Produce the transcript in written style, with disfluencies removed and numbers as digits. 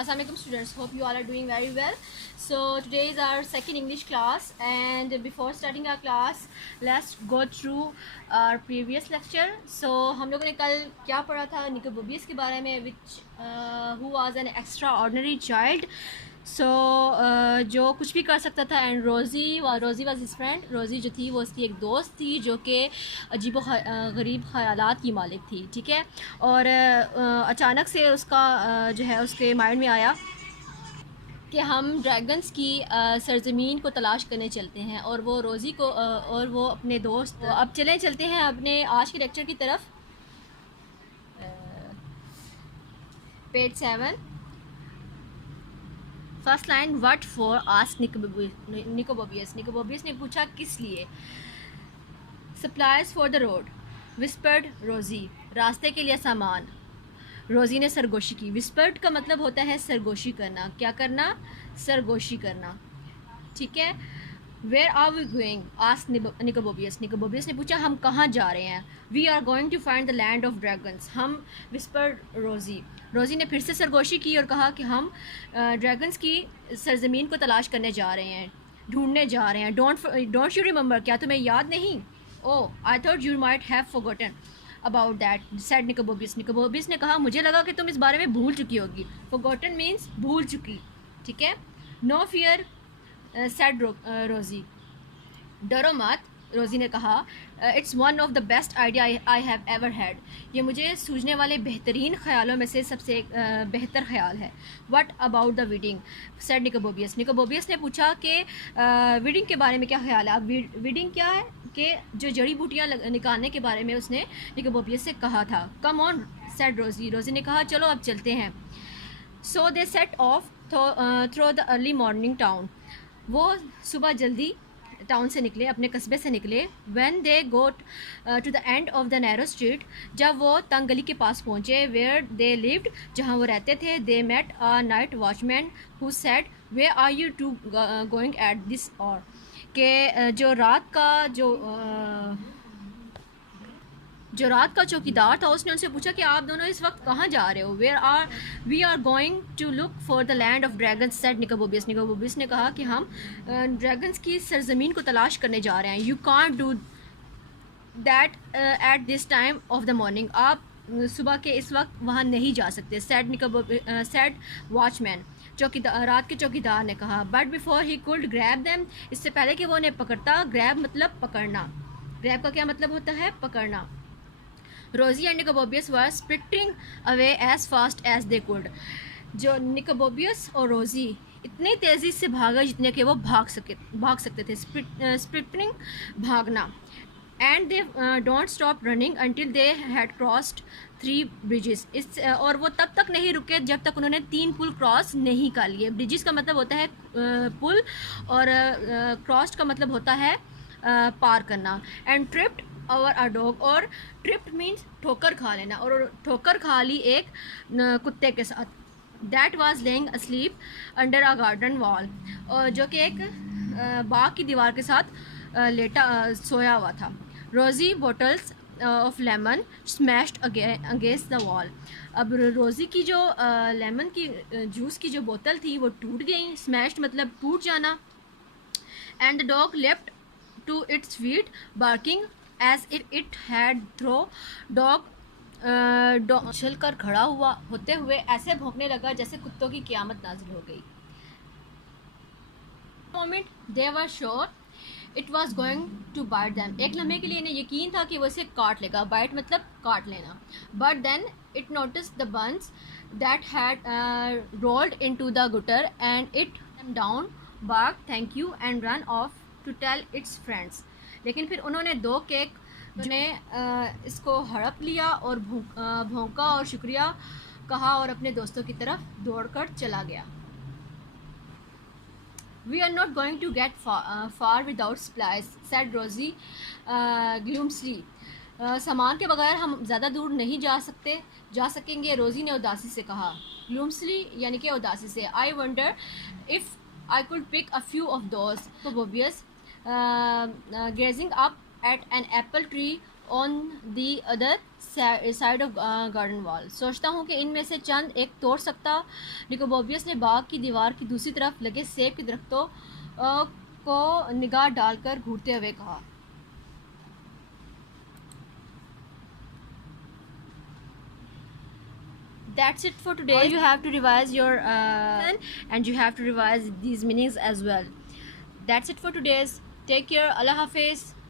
Assalamualaikum students, hope you all are doing very well. So today is our second English class, and before starting our class let's go through our previous lecture. So हम लोगों ने कल क्या पढ़ा था, निकोबोबियस के बारे में, which who was an extraordinary child. सो जो कुछ भी कर सकता था, एंड रोज़ी वाज हिज फ्रेंड. रोज़ी जो थी वो उसकी एक दोस्त थी जो कि अजीब गरीब ख़यालात की मालिक थी, ठीक है. और अचानक से उसका जो है उसके माइंड में आया कि हम ड्रैगन्स की सरजमीन को तलाश करने चलते हैं, और वो रोज़ी को और वो अपने दोस्त. अब चलते हैं अपने आज के लेक्चर की तरफ. Page 7, first line. What for ask Nicobobius. Nicobobius ने पूछा किस लिए. Supplies for the road, whispered Rosie. रास्ते के लिए सामान. रोज़ी ने सरगोशी की. विस्पर्ड का मतलब होता है सरगोशी करना. क्या करना? सरगोशी करना, ठीक है. Where are we going ask Nicobobius. Nicobobius ने पूछा हम कहाँ जा रहे हैं. We are going to find the land of dragons. Hmm. Whispered Rosie. Rosie ने फिर से सरगोशी की और कहा कि हम ड्रैगन्स की सरजमीन को तलाश करने जा रहे हैं, ढूंढने जा रहे हैं. Don't you remember. क्या तुम्हें याद नहीं? Oh I thought you might have forgotten about that, said Nicobobius. Nicobobius ने कहा मुझे लगा कि तुम इस बारे में भूल चुकी होगी. फॉरगॉटन मीन्स भूल चुकी, ठीक है. नो फियर सेड रोज़ी. डरो मत, रोज़ी ने कहा. It's one of the best idea I have ever had. ये मुझे सूझने वाले बेहतरीन ख्यालों में से सबसे बेहतर ख्याल है. What about the weeding said Nicobobius. Nicobobius ने पूछा कि वीडिंग के बारे में क्या ख्याल है. अब वीडिंग क्या है कि जो जड़ी बूटियाँ निकालने के बारे में उसने निकोबोबियस से कहा था. कम ऑन सेड रोज़ी. रोज़ी ने कहा चलो अब चलते हैं. So they set off through the early morning town. वो सुबह जल्दी टाउन से निकले, अपने कस्बे से निकले. When they got to the end of the narrow street. जब वो तंग गली के पास पहुँचे, वेयर दे लिव्ड, जहाँ वो रहते थे. They met a night watchman who said where are you two going at this hour. के जो रात का चौकीदार था उसने उनसे पूछा कि आप दोनों इस वक्त कहाँ जा रहे हो. We are going to look for the land of dragons said Nicobobius. Nicobobius ने कहा कि हम ड्रैगन्स की सरजमीन को तलाश करने जा रहे हैं. You can't do that at this time of the morning. आप सुबह के इस वक्त वहाँ नहीं जा सकते. Said watchman. रात के चौकीदार ने कहा. But before he could grab them. इससे पहले कि वो उन्हें पकड़ता. ग्रैब मतलब पकड़ना. ग्रैब का क्या मतलब होता है? पकड़ना. Rosie and Nicobobius were sprinting away as fast as they could. जो निकोबोबियस और रोज़ी इतनी तेज़ी से भागा जितने कि वो भाग सकते थे. स्प्रिटिंग भागना. And they don't stop running until they had crossed 3 bridges. और वो तब तक नहीं रुके जब तक उन्होंने 3 पुल क्रॉस नहीं कर लिए. ब्रिजेस का मतलब होता है पुल, और क्रॉस्ड का मतलब होता है पार करना. And tripped over a dog. और ट्रिप्ड मीन्स ठोकर खा लेना, और ठोकर खा ली एक कुत्ते के साथ. That was laying asleep under a garden wall. और जो कि एक बाग की दीवार के साथ सोया हुआ था. रोज़ी bottles of lemon smashed against the wall. अब रोज़ी की जो लेमन की जूस की जो बोतल थी वो टूट गई. स्मैश्ड मतलब टूट जाना. And the dog left to its feet barking as if it had throw. Dog उछल कर खड़ा होते हुए ऐसे भौंकने लगा जैसे कुत्तों की क़यामत नाज़िल हो गई. Moment they were sure it was going to bite them. एक लम्हे के लिए इन्हें यकीन था कि वो इसे काट लेगा. बाइट मतलब काट लेना. But then it notice the buns that had rolled into the gutter and it down bark thank you and run off to tell its friends. लेकिन फिर उन्होंने 2 केक ने इसको हड़प लिया और भौंका और शुक्रिया कहा और अपने दोस्तों की तरफ दौड़कर चला गया. We are not going to get far without supplies, said Rosie gloomily. सामान के बगैर हम ज़्यादा दूर नहीं जा सकेंगे. रोज़ी ने उदासी से कहा. gloomily यानी कि उदासी से. I wonder if I could pick a few of those. Nicobobius gazing up at an apple tree on the other side of garden wall. सोचता हूँ कि इनमें से चंद एक तोड़ सकता। निकोबोबियस ने बाग की दीवार की दूसरी तरफ लगे सेब के दरख्तों को निगाह डालकर घूरते हुए कहा। That's it for today. You have to revise your and you have to revise these meanings as well. That's it for today's. Take care. Allah Hafiz.